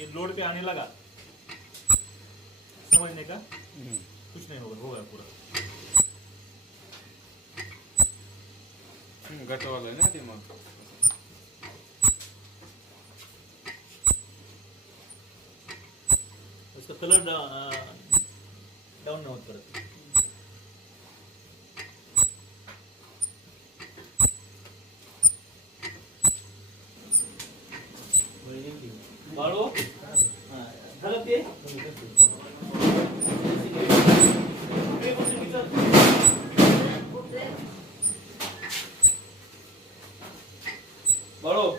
ये लोड पे आने लगा, समझने का कुछ नहीं होगा, होगा पूरा। गट वाला है ना ते मग उसका कलर डाउन नहीं होत परत. बाळू झालं ते बाळू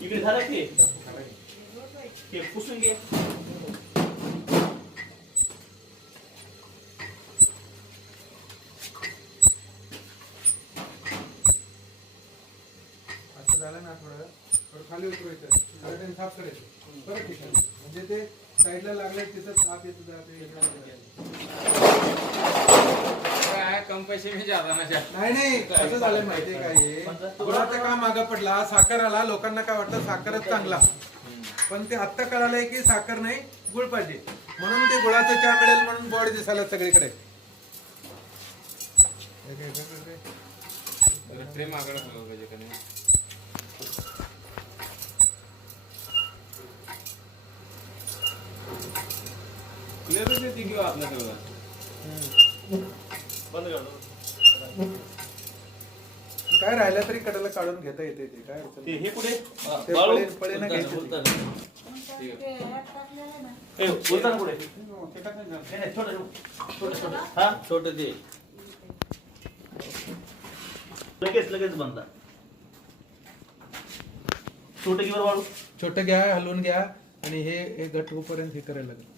इकडे झालं की ते पुसून घे. असं झालं ना थोडं खाली उतरायचं आणि साफ करायचं परत ठिकाणी म्हणजे ते साईडला लागले तिथं ताप येत काय कम पैसे मी ज्यादा ना नाही कसं झालं माहितीये काय गुळाचं काम मागं पडला साखर आला लोकांना काय वाटतं साखरच चांगला पण ते आत्ता कळालंय की साखर नाही गुळ पाहिजे म्हणून ते गुळाचं चहा मिळेल म्हणून बॉडी दिसायला सगळीकडे प्रेम आगळ पाहिजे का नाही क्लिअर देते किंवा आपल्या सगळं बंद कर. काय राहिलं तरी कडेला काढून घेता येते ते काय अडचण ते नाही. हे कुठे ते बाळू पळे ना घ्यायचे ए बोलताना कुठे नाही छोटं हा छोटं ते लगेच बनता छोटं किंवा बाळू छोटं घ्या हलवून घ्या आणि हे घट होईपर्यंत हे करायला लागेल